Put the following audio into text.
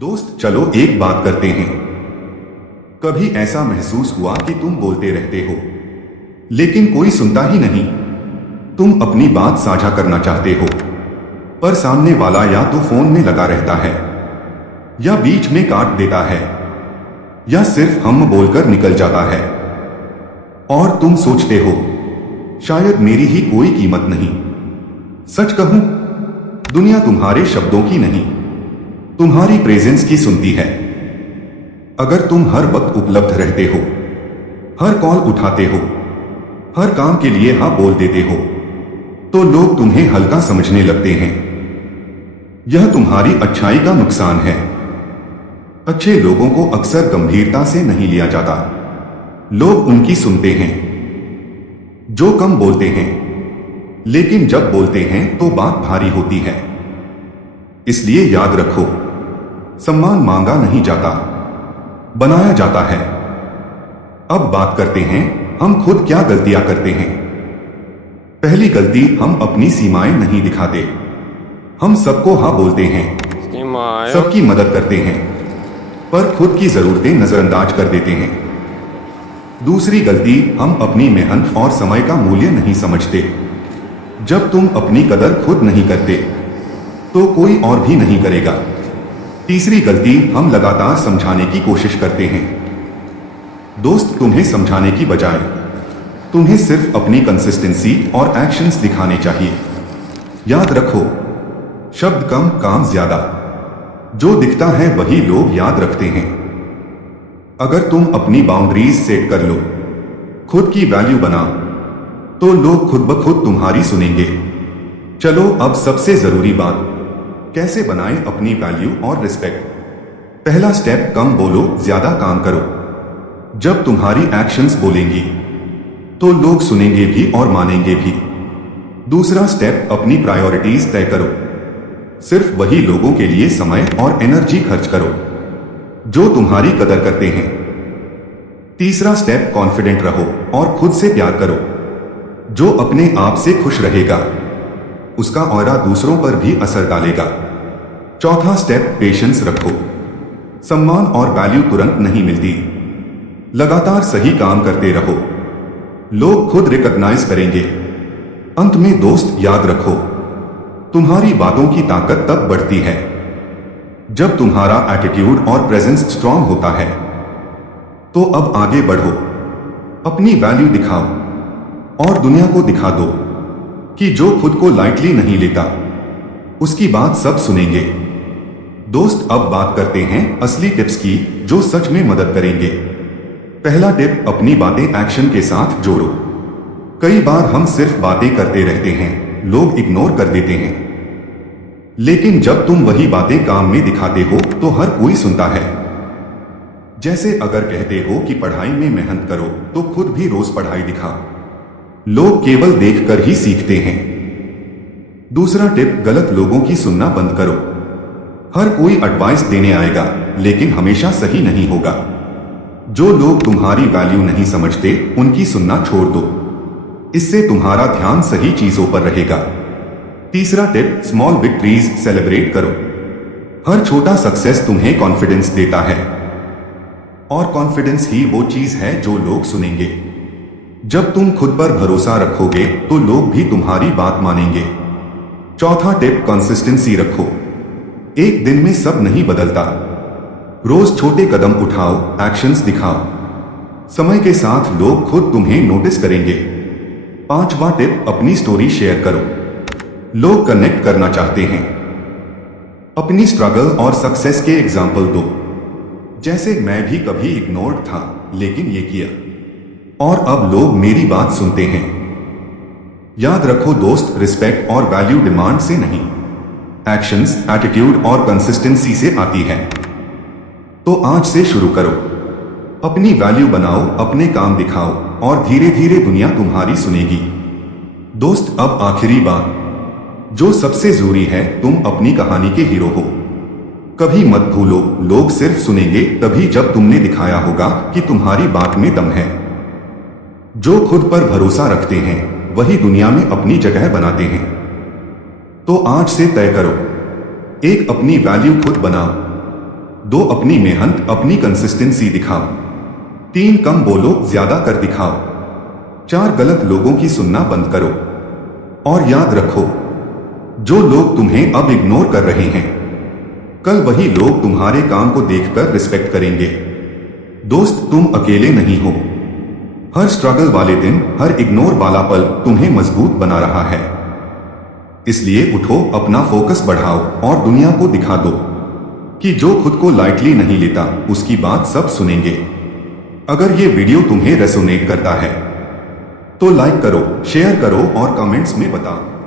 दोस्त चलो एक बात करते हैं। कभी ऐसा महसूस हुआ कि तुम बोलते रहते हो लेकिन कोई सुनता ही नहीं। तुम अपनी बात साझा करना चाहते हो पर सामने वाला या तो फोन में लगा रहता है या बीच में काट देता है या सिर्फ हम बोलकर निकल जाता है और तुम सोचते हो शायद मेरी ही कोई कीमत नहीं। सच कहूं, दुनिया तुम्हारे शब्दों की नहीं, तुम्हारी प्रेजेंस की सुनती है। अगर तुम हर वक्त उपलब्ध रहते हो, हर कॉल उठाते हो, हर काम के लिए हाँ बोल देते हो, तो लोग तुम्हें हल्का समझने लगते हैं। यह तुम्हारी अच्छाई का नुकसान है। अच्छे लोगों को अक्सर गंभीरता से नहीं लिया जाता। लोग उनकी सुनते हैं जो कम बोलते हैं, लेकिन जब बोलते हैं तो बात भारी होती है। इसलिए याद रखो, सम्मान मांगा नहीं जाता, बनाया जाता है। अब बात करते हैं हम खुद क्या गलतियां करते हैं। पहली गलती, हम अपनी सीमाएं नहीं दिखाते। हम सबको हाँ बोलते हैं, सबकी मदद करते हैं, पर खुद की जरूरतें नजरअंदाज कर देते हैं। दूसरी गलती, हम अपनी मेहनत और समय का मूल्य नहीं समझते। जब तुम अपनी कदर खुद नहीं करते तो कोई और भी नहीं करेगा। तीसरी गलती, हम लगातार समझाने की कोशिश करते हैं। दोस्त, तुम्हें समझाने की बजाय तुम्हें सिर्फ अपनी कंसिस्टेंसी और एक्शंस दिखाने चाहिए। याद रखो, शब्द कम काम ज्यादा। जो दिखता है वही लोग याद रखते हैं। अगर तुम अपनी बाउंड्रीज सेट कर लो, खुद की वैल्यू बना, तो लोग खुद ब खुद तुम्हारी सुनेंगे। चलो अब सबसे जरूरी बात, कैसे बनाएं अपनी वैल्यू और रिस्पेक्ट। पहला स्टेप, कम बोलो ज्यादा काम करो। जब तुम्हारी एक्शंस बोलेंगी तो लोग सुनेंगे भी और मानेंगे भी। दूसरा स्टेप, अपनी प्रायोरिटीज तय करो। सिर्फ वही लोगों के लिए समय और एनर्जी खर्च करो जो तुम्हारी कदर करते हैं। तीसरा स्टेप, कॉन्फिडेंट रहो और खुद से प्यार करो। जो अपने आप से खुश रहेगा उसका ऑरा दूसरों पर भी असर डालेगा। चौथा स्टेप, पेशेंस रखो। सम्मान और वैल्यू तुरंत नहीं मिलती। लगातार सही काम करते रहो, लोग खुद रिकॉग्नाइज करेंगे। अंत में दोस्त, याद रखो, तुम्हारी बातों की ताकत तब बढ़ती है जब तुम्हारा एटीट्यूड और प्रेजेंस स्ट्रांग होता है। तो अब आगे बढ़ो, अपनी वैल्यू दिखाओ और दुनिया को दिखा दो कि जो खुद को लाइटली नहीं लेता उसकी बात सब सुनेंगे। दोस्त, अब बात करते हैं असली टिप्स की जो सच में मदद करेंगे। पहला टिप, अपनी बातें एक्शन के साथ जोड़ो। कई बार हम सिर्फ बातें करते रहते हैं, लोग इग्नोर कर देते हैं। लेकिन जब तुम वही बातें काम में दिखाते हो तो हर कोई सुनता है। जैसे अगर कहते हो कि पढ़ाई में मेहनत करो तो खुद भी रोज पढ़ाई दिखा। लोग केवल देखकर ही सीखते हैं। दूसरा टिप, गलत लोगों की सुनना बंद करो। हर कोई एडवाइस देने आएगा लेकिन हमेशा सही नहीं होगा। जो लोग तुम्हारी वैल्यू नहीं समझते उनकी सुनना छोड़ दो। इससे तुम्हारा ध्यान सही चीजों पर रहेगा। तीसरा टिप, स्मॉल विक्ट्रीज सेलिब्रेट करो। हर छोटा सक्सेस तुम्हें कॉन्फिडेंस देता है और कॉन्फिडेंस ही वो चीज है जो लोग सुनेंगे। जब तुम खुद पर भरोसा रखोगे तो लोग भी तुम्हारी बात मानेंगे। चौथा टिप, कंसिस्टेंसी रखो। एक दिन में सब नहीं बदलता। रोज छोटे कदम उठाओ, एक्शंस दिखाओ। समय के साथ लोग खुद तुम्हें नोटिस करेंगे। पांचवा टिप, अपनी स्टोरी शेयर करो। लोग कनेक्ट करना चाहते हैं। अपनी स्ट्रगल और सक्सेस के एग्जाम्पल दो। जैसे मैं भी कभी इग्नोर्ड था लेकिन ये किया और अब लोग मेरी बात सुनते हैं। याद रखो दोस्त, रिस्पेक्ट और वैल्यू डिमांड से नहीं, एक्शंस, एटीट्यूड और कंसिस्टेंसी से आती है। तो आज से शुरू करो, अपनी वैल्यू बनाओ, अपने काम दिखाओ और धीरे धीरे दुनिया तुम्हारी सुनेगी। दोस्त, अब आखिरी बात जो सबसे जरूरी है, तुम अपनी कहानी के हीरो हो। कभी मत भूलो, लोग सिर्फ सुनेंगे तभी जब तुमने दिखाया होगा कि तुम्हारी बात में दम है। जो खुद पर भरोसा रखते हैं वही दुनिया में अपनी जगह बनाते हैं। तो आज से तय करो, एक अपनी वैल्यू खुद बनाओ, 2 अपनी मेहनत अपनी कंसिस्टेंसी दिखाओ। 3 कम बोलो ज्यादा कर दिखाओ। 4 गलत लोगों की सुनना बंद करो। और याद रखो, जो लोग तुम्हें अब इग्नोर कर रहे हैं, कल वही लोग तुम्हारे काम को देखकर रिस्पेक्ट करेंगे। दोस्त, तुम अकेले नहीं हो। हर स्ट्रगल वाले दिन, हर इग्नोर वाला पल तुम्हें मजबूत बना रहा है। इसलिए उठो, अपना फोकस बढ़ाओ और दुनिया को दिखा दो कि जो खुद को लाइटली नहीं लेता उसकी बात सब सुनेंगे। अगर ये वीडियो तुम्हें रेसोनेट करता है तो लाइक करो, शेयर करो और कमेंट्स में बताओ।